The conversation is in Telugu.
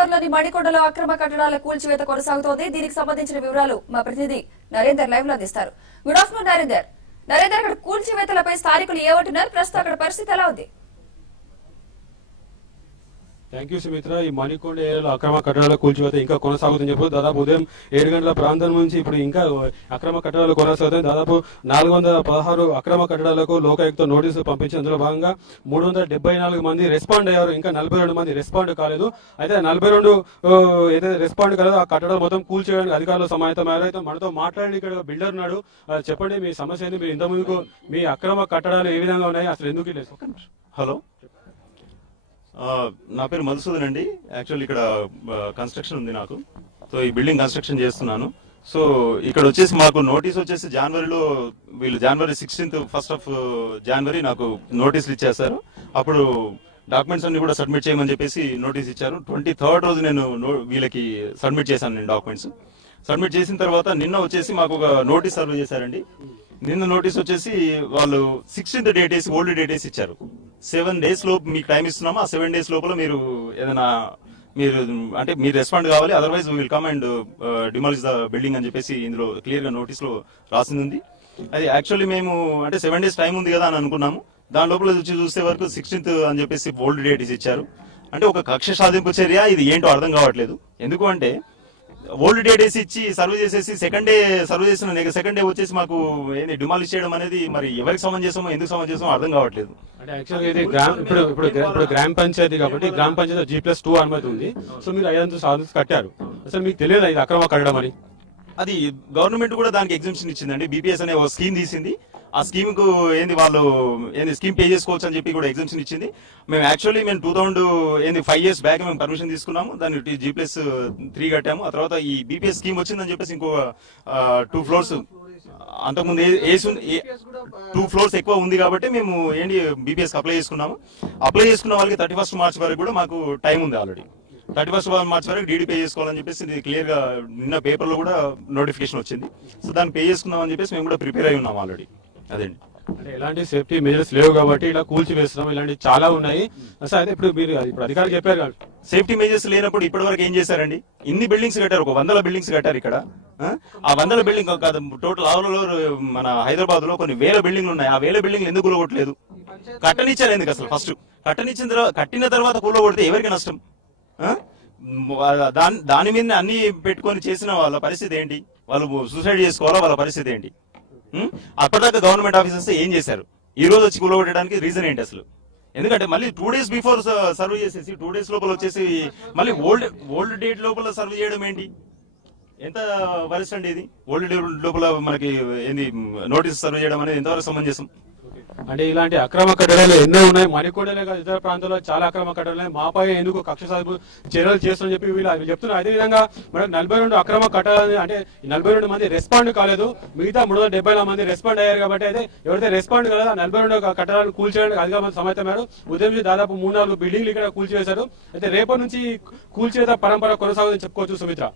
ముజఫర్లోని మణికొండలో అక్రమ కట్టడాల కూల్చివేత కొనసాగుతోంది. దీనికి సంబంధించిన వివరాలు మా ప్రతినిధి నరేందర్ లైవ్ లో అందిస్తారు. Good afternoon Narender. అక్కడ కూల్చివేతలపై స్థానికులు ఏమంటున్నారు? ప్రస్తుతం అక్కడ పరిస్థితి ఎలా ఉంది? Thank you Sumitra. ఈ మణికొండ ఏరియాలో అక్రమ కట్టడాల కూల్చివేత ఇంకా కొనసాగుతుందని చెప్పి దాదాపు ఉదయం 7 గంటల ప్రాంతం నుంచి ఇప్పుడు ఇంకా అక్రమ కట్టడాలు కొనసాగుతాయి. దాదాపు 416 అక్రమ కట్టడాలకు లోకాయుక్త నోటీసులు పంపించి అందులో భాగంగా 374 మంది రెస్పాండ్ అయ్యారు. ఇంకా 42 మంది రెస్పాండ్ కాలేదు. అయితే 42 ఏదైతే రెస్పాండ్ కాలేదో ఆ కట్టడాలు మొత్తం కూల్చేయడానికి అధికారులు సమాయత్తమయ్యారు. అయితే మనతో మాట్లాడి ఇక్కడ బిల్డర్ ఉన్నాడు. చెప్పండి మీ సమస్య ఏంది? మీరు ఇంతకుముందుకు మీ అక్రమ కట్టడాలు ఏ విధంగా ఉన్నాయి, అసలు ఎందుకు లేదు? హలో, నా పేరు మధుసూదన్ అండి. యాక్చువల్లీ ఇక్కడ కన్స్ట్రక్షన్ ఉంది నాకు. సో ఈ బిల్డింగ్ కన్స్ట్రక్షన్ చేస్తున్నాను. సో ఇక్కడ వచ్చేసి మాకు నోటీస్ వచ్చేసి జనవరిలో వీళ్ళు జనవరి 16th 1st of January నాకు నోటీసులు ఇచ్చేస్తారు. అప్పుడు డాక్యుమెంట్స్ అన్ని కూడా సబ్మిట్ చేయమని చెప్పేసి నోటీస్ ఇచ్చారు. 23rd రోజు నేను వీళ్ళకి సబ్మిట్ చేశాను. నేను డాక్యుమెంట్స్ సబ్మిట్ చేసిన తర్వాత నిన్న వచ్చేసి మాకు ఒక నోటీస్ సర్వ్ చేశారండి. నిన్న నోటీస్ వచ్చేసి వాళ్ళు 16th డేట్ వేసి ఓల్డ్ డేట్ వేసి ఇచ్చారు. 7 days లోపు మీకు టైం ఇస్తున్నాము. ఆ 7 days లోపల మీరు ఏదైనా మీరు రెస్పాండ్ కావాలి, otherwise will come and demolish the building అని చెప్పేసి ఇందులో క్లియర్ గా నోటీస్ లో రాసింది ఉంది. అది యాక్చువల్లీ మేము 7 days టైం ఉంది కదా అని అనుకున్నాము. దాని లోపల చూస్తే వరకు 16th అని చెప్పేసి ఓల్డ్ డేట్ ఇచ్చారు. అంటే ఒక కక్ష సాధింపు చర్య ఇది ఏంటో అర్థం కావట్లేదు. ఎందుకు అంటే ఓల్డ్ డేట్ వేసి ఇచ్చి సర్వ్ చేసేసి సెకండ్ డే సర్వ్ చేసిన సెకండ్ డే వచ్చేసి మాకు ఏంది డిమాలిష్ చేయడం అనేది మరి ఎవరికి సమంజసమో ఎందుకు సమంజసమో అర్థం కావట్లేదు. అంటే యాక్చువల్గా ఇది ఇప్పుడు గ్రామ పంచాయతీ కాబట్టి గ్రామ పంచాయతీ G+2 అనుమతి ఉంది. సో మీరు 500 సాధులు కట్టారు. అసలు మీకు తెలియదు ఇది అక్రమ కట్టడం అని? అది గవర్నమెంట్ కూడా దానికి ఎగ్జామ్షన్ ఇచ్చిందండి. BPS అనే ఒక స్కీమ్ తీసింది. ఆ స్కీమ్ కు స్కీమ్ పే చేసుకోవచ్చు అని చెప్పి కూడా ఎగ్జామ్షన్ ఇచ్చింది. మేము 5 years బ్యాక్ మేము పర్మిషన్ తీసుకున్నాము. దాన్ని G+3 కట్టాము. ఆ తర్వాత ఈ BPS స్కీమ్ వచ్చిందని చెప్పేసి ఇంకో 2 floors అంతకుముందు 2 floors ఎక్కువ ఉంది కాబట్టి మేము BPS అప్లై చేసుకున్నాము. అప్లై చేసుకున్న వాళ్ళకి 31st March వరకు కూడా మాకు టైం ఉంది. ఆల్రెడీ 31st March వరకు డీడీ పే చేసుకోవాలని చెప్పేసి క్లియర్ గా నిన్న పేపర్ లో కూడా నోటిఫికేషన్ వచ్చింది. సో దాన్ని పే చేసుకున్నాం అని చెప్పేసి మేము కూడా ప్రిపేర్ అయి ఉన్నాం ఆల్రెడీ. అదండి. అంటే ఎలాంటి సేఫ్టీ మెజర్స్ లేవు కాబట్టి ఇలా కూల్చి వేస్తున్నాం. ఇలాంటి చాలా ఉన్నాయి. అసలు ఇప్పుడు మీరు అధికారులు చెప్పారు కదా, సేఫ్టీ మెజర్స్ లేనప్పుడు ఇప్పటి వరకు ఏం చేశారండి? ఇన్ని బిల్డింగ్స్ కట్టారు, ఒక 100 బిల్డింగ్స్ కట్టారు ఇక్కడ. ఆ 100 బిల్డింగ్ కాదు, టోటల్ ఆవులలో మన హైదరాబాద్ లో కొన్ని 1000 బిల్డింగ్లు ఉన్నాయి. ఆ 1000 బిల్డింగ్లు ఎందుకు కూలగొట్టలేదు? కట్టనిచ్చారు ఎందుకు? అసలు ఫస్ట్ కట్టిన తర్వాత కూలగొడితే ఎవరికి నష్టం? దాని మీద అన్ని పెట్టుకొని చేసిన వాళ్ళ పరిస్థితి ఏంటి? వాళ్ళు సూసైడ్ చేసుకోవాలా? వాళ్ళ పరిస్థితి ఏంటి? అప్పటిదాకా గవర్నమెంట్ ఆఫీసర్స్ ఏం చేశారు? ఈ రోజు వచ్చి కూలగొట్టడానికి రీజన్ ఏంటి అసలు? ఎందుకంటే మళ్ళీ 2 days బిఫోర్ సర్వ్ చేసేసి 2 days లోపల వచ్చేసి మళ్ళీ ఓల్డ్ డేట్ లోపల సర్వ్ చేయడం ఏంటి? ఎంత వరిష్ట అండి ఇది? ఓల్డ్ డేట్ లోపల మనకి నోటీస్ సర్వ్ చేయడం అనేది ఎంతవరకు సమంజసం? అంటే ఇలాంటి అక్రమ కట్టడాలు ఎన్నో ఉన్నాయి. మణికొండలే కాదు, ఇతర ప్రాంతాల్లో చాలా అక్రమ కట్టడాలు మాపై ఎందుకు కక్ష సాధింపు చర్యలు చేస్తామని చెప్పి వీళ్ళు చెప్తున్నారు. అదేవిధంగా మనకు 42 అక్రమ కట్టడాలు, అంటే 42 మంది రెస్పాండ్ కాలేదు. మిగతా 370 మంది రెస్పాండ్ అయ్యారు. కాబట్టి అయితే ఎవరైతే రెస్పాండ్ కాలేదో 42 కట్టడాలను కూల్చేయడానికి అధికారులు సమాయత్తమయ్యారు. ఉదయం నుంచి దాదాపు 3-4 బిల్డింగ్లు ఇక్కడ కూల్చివేశారు. అయితే రేపటి నుంచి కూల్చేత పరంపర కొనసాగుతుందని చెప్పుకోవచ్చు సుమిత్ర.